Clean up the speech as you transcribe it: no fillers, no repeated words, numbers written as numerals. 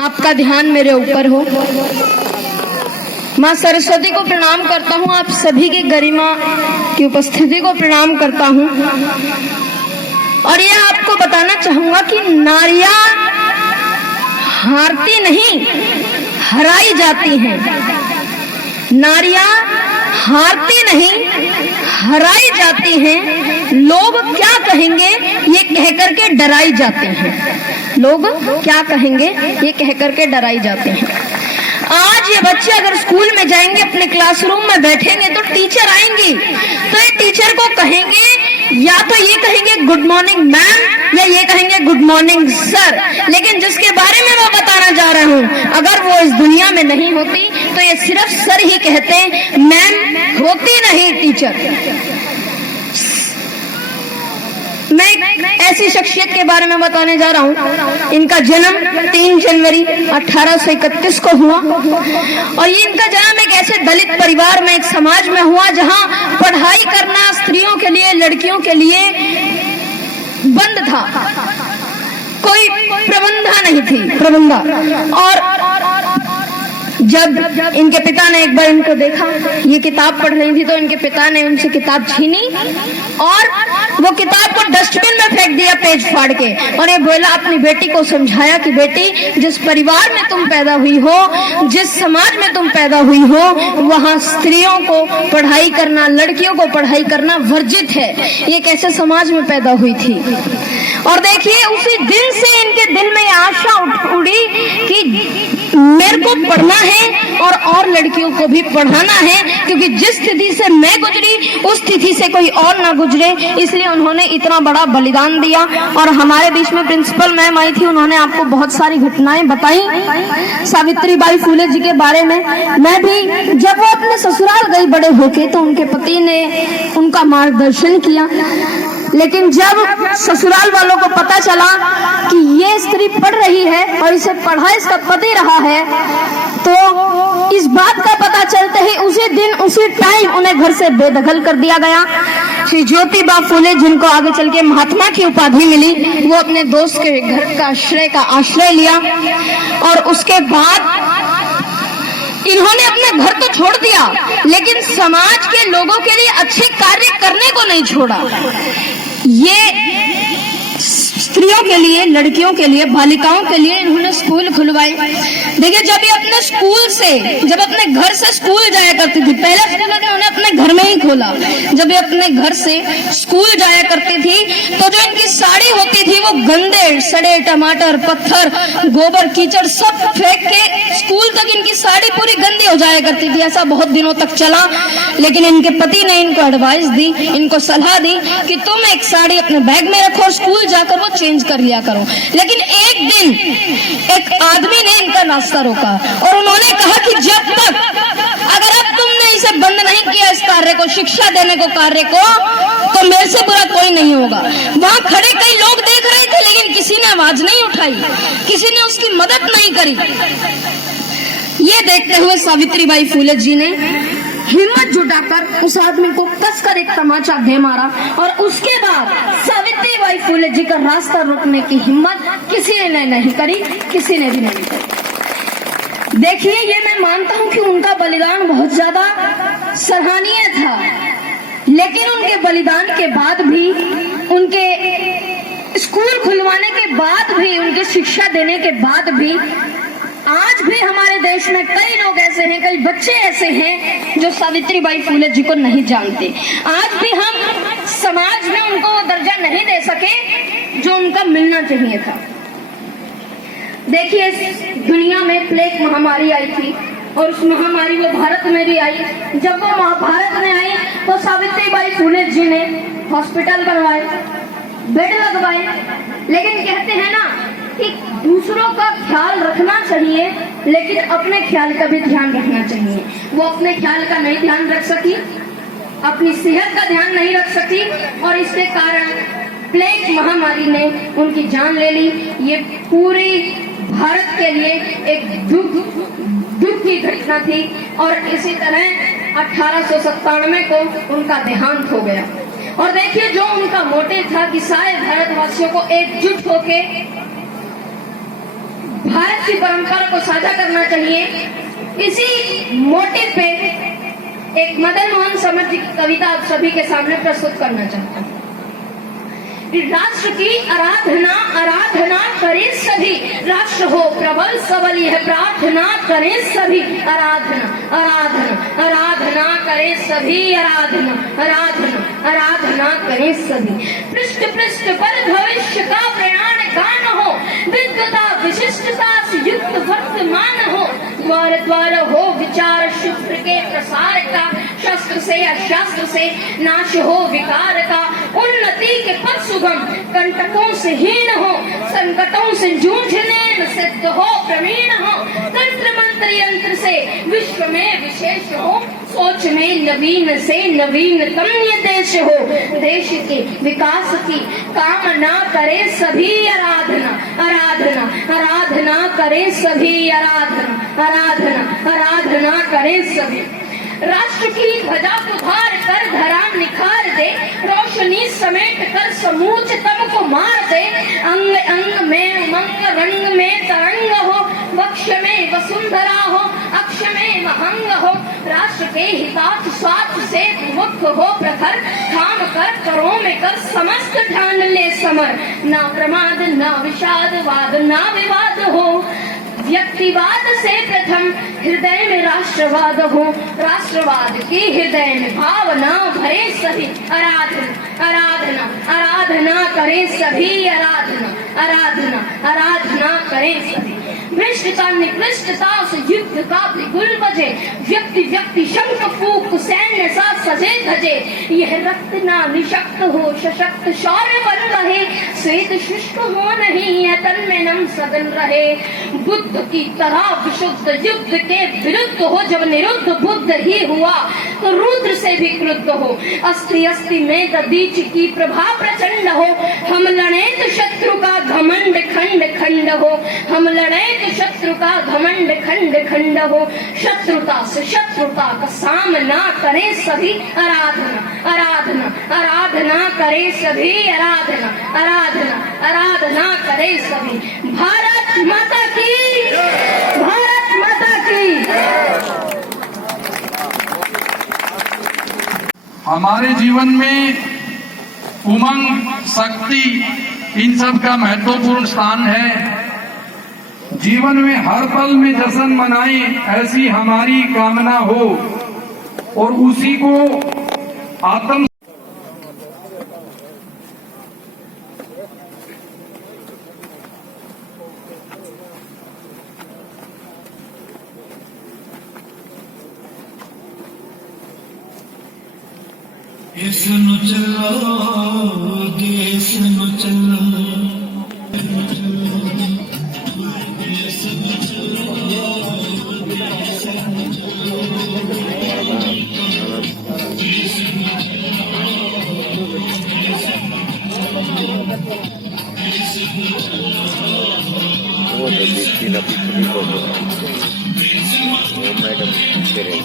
आपका ध्यान मेरे ऊपर हो। माँ सरस्वती को प्रणाम करता हूँ, आप सभी की गरिमा की उपस्थिति को प्रणाम करता हूँ। और ये आपको बताना चाहूंगा कि नारियां हारती नहीं, हराई जाती हैं। नारियां हारती नहीं, हराई जाती हैं। लोग क्या कहेंगे ये कहकर के डराई जाते हैं। लोग क्या कहेंगे ये कहकर के डराई जाते हैं। आज ये बच्चे अगर स्कूल में जाएंगे, अपने क्लासरूम में बैठेंगे, तो टीचर आएंगी तो ये टीचर को कहेंगे, या तो ये कहेंगे गुड मॉर्निंग मैम, या ये कहेंगे गुड मॉर्निंग सर। लेकिन जिसके बारे में मैं बताना जा रहा हूँ, अगर वो इस दुनिया में नहीं होती तो ये सिर्फ सर ही कहते, मैम होती नहीं टीचर। मैं ऐसी शख्सियत के बारे में बताने जा रहा हूँ। इनका जन्म 3 जनवरी 1831 को हुआ और ये इनका जन्म एक ऐसे दलित परिवार में, एक समाज में हुआ जहाँ पढ़ाई करना स्त्रियों के लिए, लड़कियों के लिए बंद था। कोई प्रबंधा नहीं थी, प्रबंधा। और जब इनके पिता ने एक बार इनको देखा, ये किताब पढ़ रही थी, तो इनके पिता ने उनसे किताब छीनी और वो किताब को डस्टबिन में फेंक दिया पेज फाड़ के। और ये बोला, अपनी बेटी को समझाया कि बेटी, जिस परिवार में तुम पैदा हुई हो, जिस समाज में तुम पैदा हुई हो, वहाँ स्त्रियों को पढ़ाई करना, लड़कियों को पढ़ाई करना वर्जित है। ये कैसे समाज में पैदा हुई थी। और देखिए, उसी दिन से इनके दिल में आशा उड़ी कि मेरे को पढ़ना है और लड़कियों को भी पढ़ाना है, क्योंकि जिस स्थिति से मैं गुजरी उस स्थिति से कोई और ना गुजरे। इसलिए उन्होंने इतना बड़ा बलिदान दिया। और हमारे बीच में प्रिंसिपल मैम आई थी, उन्होंने आपको बहुत सारी घटनाएं बताई सावित्रीबाई फुले जी के बारे में। मैं भी जब वो अपने ससुराल गई बड़े होके, तो उनके पति ने उनका मार्गदर्शन किया। लेकिन जब ससुराल वालों को पता चला कि ये स्त्री पढ़ रही है और इसे पढ़ा इसका पति रहा है, तो इस बात का पता चलते ही उसी दिन उसी टाइम उन्हें घर से बेदखल कर दिया गया। श्री ज्योतिबा फुले, जिनको आगे चल के महात्मा की उपाधि मिली, वो अपने दोस्त के घर का आश्रय लिया। और उसके बाद इन्होंने अपना घर तो छोड़ दिया, लेकिन समाज के लोगों के लिए अच्छे कार्य करने को नहीं छोड़ा। ये स्त्रियों के लिए, लड़कियों के लिए, बालिकाओं के लिए इन्होंने स्कूल खुलवाए। देखिए, जब ये अपने स्कूल से, जब अपने घर से स्कूल जाया करती थी, पहले स्कूल उन्होंने अपने घर में ही खोला। जब ये अपने घर से स्कूल जाया करती थी, तो जो इनकी साड़ी होती थी वो गंदे सड़े टमाटर, पत्थर, गोबर, कीचड़ सब फेंक के स्कूल तक इनकी साड़ी पूरी गंदी हो जाया करती थी। ऐसा बहुत दिनों तक चला। लेकिन इनके पति ने इनको एडवाइस दी, इनको सलाह दी कि तुम एक साड़ी अपने बैग में रखो और स्कूल जाकर वो चेंज कर लिया करो। लेकिन एक दिन एक आदमी ने इनका रास्ता रोका और उन्होंने कहा कि जब तक अगर अब तुमने इसे बंद नहीं किया, इस कार्य को, शिक्षा देने को कार्य को, तो मेरे से बुरा कोई नहीं होगा। वहां खड़े कई लोग देख रहे थे, लेकिन किसी ने आवाज नहीं उठाई, किसी ने उसकी मदद नहीं करी। ये देखते हुए सावित्रीबाई फुले जी ने हिम्मत जुटाकर उस आदमी को कसकर एक तमाचा दे मारा। और उसके बाद सावित्रीबाई फुले जी का रास्ता रोकने की हिम्मत किसी ने नहीं करी, किसी ने भी नहीं करी। देखिए, ये मैं मानता हूँ कि उनका बलिदान बहुत ज्यादा सराहनीय था, लेकिन उनके बलिदान के बाद भी, उनके स्कूल खुलवाने के बाद भी, उनके शिक्षा देने के बाद भी, आज भी हमारे देश में कई लोग ऐसे हैं, कई बच्चे ऐसे हैं जो सावित्रीबाई फुले जी को नहीं जानते। आज भी हम समाज में उनको वो दर्जा नहीं दे सके जो उनका मिलना चाहिए था। देखिए, इस दुनिया में प्लेग महामारी आई थी और उस महामारी वो भारत में भी आई। जब वो भारत में आई तो सावित्रीबाई फुले जी ने हॉस्पिटल बनवाए, बेड लगवाए। लेकिन कहते हैं ना कि दूसरों का ख्याल रखना चाहिए, लेकिन अपने ख्याल का भी ध्यान रखना चाहिए। वो अपने ख्याल का नहीं ध्यान रख सकी, अपनी सेहत का ध्यान नहीं रख सकी, और इसके कारण प्लेग महामारी ने उनकी जान ले ली। ये पूरी भारत के लिए एक दुख की घटना थी। और इसी तरह 1897 को उनका देहांत हो गया। और देखिए, जो उनका मोटिव था कि सारे भारतवासियों को एकजुट होके भारत की परंपरा को साझा करना चाहिए। इसी मोटिव पे एक मदन मोहन समर्थ जी की कविता आप सभी के सामने प्रस्तुत करना चाहता हूँ। राष्ट्र की आराधना आराधना करें सभी, राष्ट्र हो प्रबल सबल यह प्रार्थना करें सभी, आराधना आराधना आराधना करें सभी, आराधना आराधना आराधना करें सभी। पृष्ठ पृष्ठ पर भविष्य का प्रयाण गान हो, विद्वता विशिष्टता से युक्त वर्तमान हो, द्वार द्वार हो विचार शुक्र के प्रसार का, शस्त्र से या शास्त्र से नाश हो विकार का, उन्नति के पथ सुगम कंटकों से हीन हो, संकटों से जूझने में सिद्ध हो प्रवीण हो, तंत्र मंत्र यंत्र से विश्व में विशेष हो, सोच में नवीन से नवीनतम ये देश हो, देश के विकास की कामना करे सभी, आराधना आराधना आराधना करे सभी, आराधना आराधना आराधना करे सभी। राष्ट्र की ध्वजा को धार कर धरा निखार दे, रोशनी समेट कर समूच तम को मार दे, अंग अंग में उमंग रंग में तरंग हो, वक्ष में वसुंधरा हो अक्ष में महंग हो, राष्ट्र के हितार्थ स्वार्थ से मुक्त हो प्रखर, थाम कर करों में कर समस्त ठान ले समर, ना प्रमाद ना विषादवाद ना विवाद हो, व्यक्तिवाद से प्रथम हृदय में राष्ट्रवाद हो, राष्ट्रवाद की हृदय में भावना भरे सभी, आराधना आराधना आराधना करें सभी, आराधना आराधना आराधना करें सभी। भ्रष्टता निकृष्टता से युद्ध का बिगुल बजे, व्यक्ति व्यक्ति शंख फूक सैन्य सा सजे धजे, यह रक्त ना निशक्त हो सशक्त शौर्य बन रहे, श्वेत शुष्क हो नहीं यह तन में नम सदन रहे, बुद्ध की तरह विशुद्ध युद्ध के विरुद्ध हो, जब निरुद्ध बुद्ध ही हुआ तो रुद्र से भी क्रुद्ध हो, अस्ति अस्ति में दधीच की प्रभा प्रचंड हो, हम लड़े तो शत्रु का घमंड खंड खंड हो, हम लड़े तो शत्रु का घमंड खंड खंड हो, शत्रुता से शत्रुता का सामना करें सभी, आराधना आराधना आराधना करें सभी, आराधना आराधना आराधना करें सभी। भारत माता की, भारत माता की। हमारे जीवन में उमंग शक्ति इन सब का महत्वपूर्ण स्थान है। जीवन में हर पल में जश्न मनाएं ऐसी हमारी कामना हो और उसी को आत्म देश नु चलो देश नु चलो वो तो देखी ना पिछली फोटो वो मैडम पीछे रही।